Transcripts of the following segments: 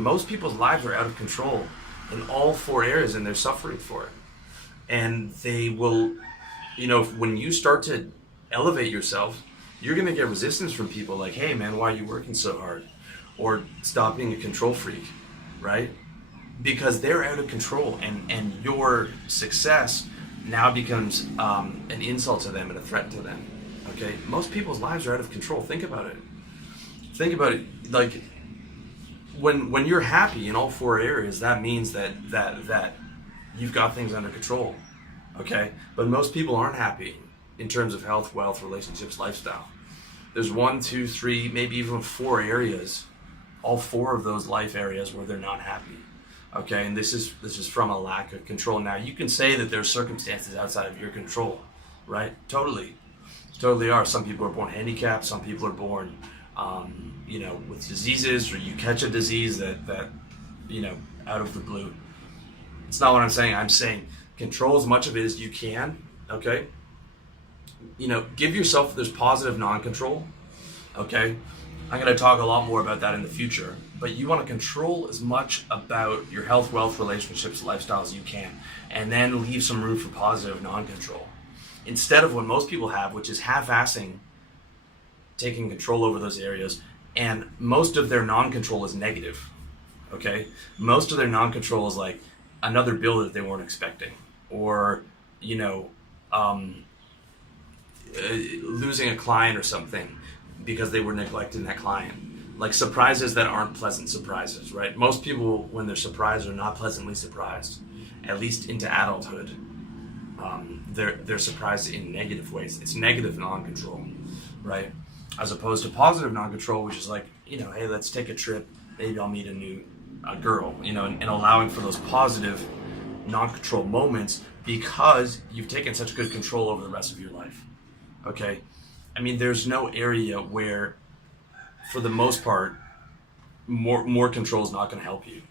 Most people's lives are out of control in all four areas, and they're suffering for it. And they will, when you start to elevate yourself, you're going to get resistance from people like, hey man, why are you working so hard? Or stop being a control freak, right? Because they're out of control, and your success now becomes an insult to them and a threat to them. Okay? Most people's lives are out of control. Think about it. Like, when you're happy in all four areas, that means that you've got things under control. Okay? But most people aren't happy in terms of health, wealth, relationships, lifestyle. There's 1, 2, 3, maybe even 4 areas, all 4 of those life areas where they're not happy. Okay, and this is from a lack of control. Now you can say that there's circumstances outside of your control, right? Totally are. Some people are born handicapped. Some people are born, with diseases, or you catch a disease that out of the blue. It's not what I'm saying. I'm saying control as much of it as you can. Okay. Give yourself, there's positive non-control. Okay. I'm going to talk a lot more about that in the future, but you want to control as much about your health, wealth, relationships, lifestyle as you can, and then leave some room for positive non-control. Instead of what most people have, which is half-assing, taking control over those areas, and most of their non-control is negative, okay? Most of their non-control is like another bill that they weren't expecting, or, losing a client or something because they were neglecting that client. Like surprises that aren't pleasant surprises, right? Most people, when they're surprised, are not pleasantly surprised, at least into adulthood. They're surprised in negative ways. It's negative non-control, right? As opposed to positive non-control, which is like, hey, let's take a trip. Maybe I'll meet a girl, and allowing for those positive non-control moments because you've taken such good control over the rest of your life, okay? I mean, there's no area where, for the most part, more control is not going to help you.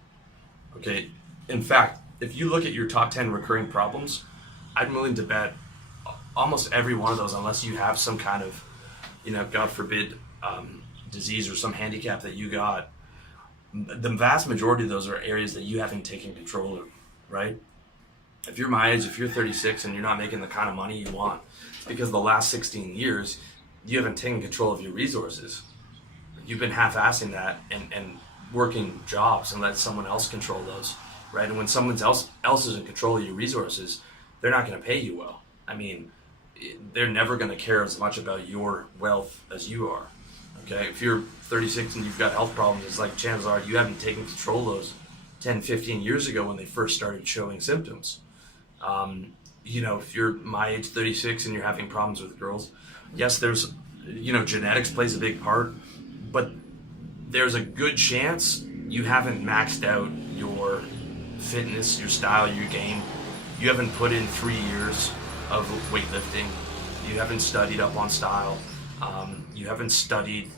Okay. In fact, if you look at your top 10 recurring problems, I'm willing to bet almost every one of those, unless you have some kind of, God forbid, disease or some handicap that you got, the vast majority of those are areas that you haven't taken control of, right? If you're my age, if you're 36 and you're not making the kind of money you want, it's because the last 16 years, you haven't taken control of your resources. You've been half-assing that and working jobs and let someone else control those, right? And when someone else is in control of your resources, they're not going to pay you well. I mean, they're never going to care as much about your wealth as you are, okay? If you're 36 and you've got health problems, it's like chances are you haven't taken control of those 10, 15 years ago when they first started showing symptoms. If you're my age, 36, and you're having problems with girls, yes, there's, genetics plays a big part, but there's a good chance you haven't maxed out your fitness, your style, your game. You haven't put in 3 years of weightlifting. You haven't studied up on style. You haven't studied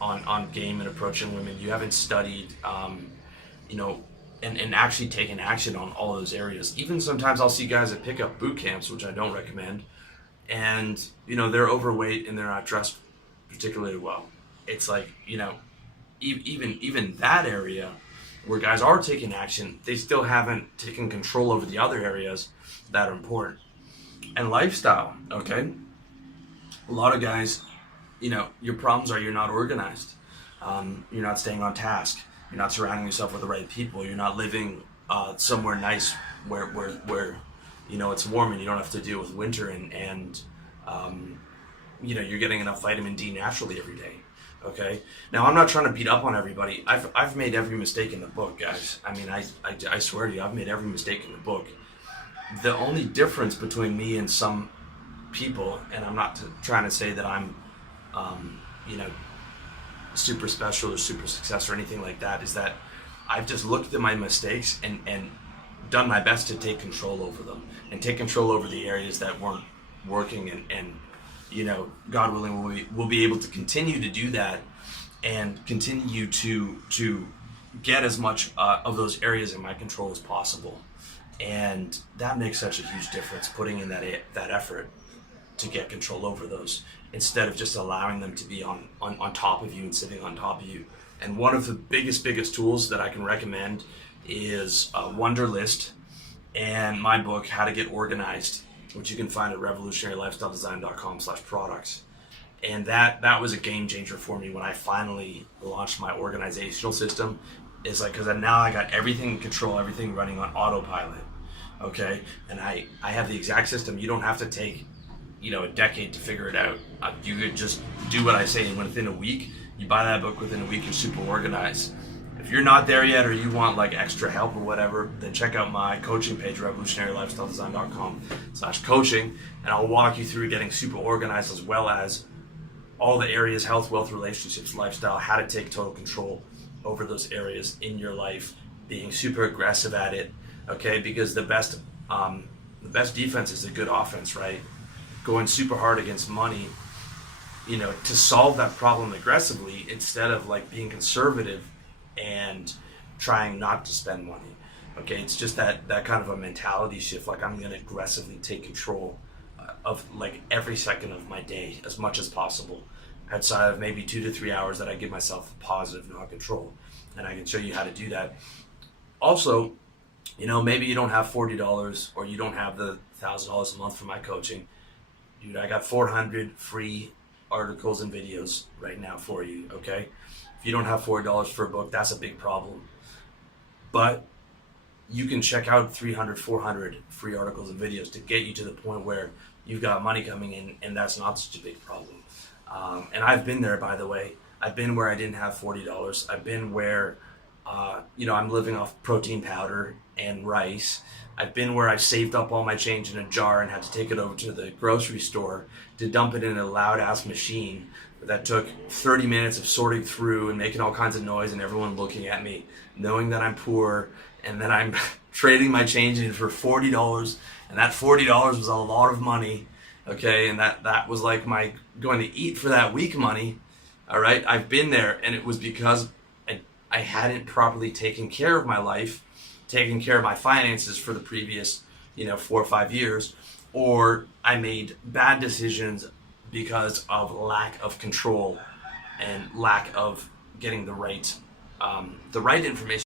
on game and approaching women. You haven't studied, and actually taken action on all those areas. Even sometimes I'll see guys that pick up boot camps, which I don't recommend, and they're overweight and they're not dressed particularly well. It's like, even that area where guys are taking action, they still haven't taken control over the other areas that are important. And lifestyle, okay? A lot of guys, your problems are you're not organized. You're not staying on task. You're not surrounding yourself with the right people. You're not living somewhere nice where it's warm and you don't have to deal with winter and you're getting enough vitamin D naturally every day. Okay. Now I'm not trying to beat up on everybody. I've made every mistake in the book, guys. I mean, I swear to you, I've made every mistake in the book. The only difference between me and some people, and I'm not trying to say that I'm, super special or super success or anything like that, is that I've just looked at my mistakes and done my best to take control over them and take control over the areas that weren't working and God willing we'll be able to continue to do that and continue to get as much of those areas in my control as possible. And that makes such a huge difference, putting in that effort to get control over those instead of just allowing them to be on top of you and sitting on top of you And one of the biggest tools that I can recommend is Wunderlist and my book, How to Get Organized, which you can find at revolutionarylifestyledesign.com/products. And that was a game changer for me when I finally launched my organizational system. It's like, because now I got everything in control, everything running on autopilot. Okay, and I have the exact system. You don't have to take a decade to figure it out. You could just do what I say, and within a week, you buy that book, within a week you're super organized. If you're not there yet, or you want like extra help or whatever, then check out my coaching page, revolutionarylifestyledesign.com/coaching, and I'll walk you through getting super organized, as well as all the areas: health, wealth, relationships, lifestyle, how to take total control over those areas in your life, being super aggressive at it. Okay, because the best defense is a good offense, right? Going super hard against money, to solve that problem aggressively, instead of like being conservative and trying not to spend money. Okay, it's just that kind of a mentality shift. Like, I'm going to aggressively take control of like every second of my day as much as possible, outside of maybe 2 to 3 hours that I give myself positive, not control. And I can show you how to do that. Also, maybe you don't have $40 or you don't have the $1,000 a month for my coaching. Dude, I got 400 free articles and videos right now for you, okay? If you don't have $40 for a book, that's a big problem. But you can check out 300, 400 free articles and videos to get you to the point where you've got money coming in, and that's not such a big problem. And I've been there, by the way. I've been where I didn't have $40. I've been where, I'm living off protein powder and rice. I've been where I saved up all my change in a jar and had to take it over to the grocery store to dump it in a loud ass machine that took 30 minutes of sorting through and making all kinds of noise, and everyone looking at me, knowing that I'm poor and that I'm trading my change in for $40. And that $40 was a lot of money. Okay, and that was like my going to eat for that week money. All right, I've been there, and it was because I hadn't properly taken care of my life, taken care of my finances for the previous 4 or 5 years, or I made bad decisions because of lack of control and lack of getting the right information.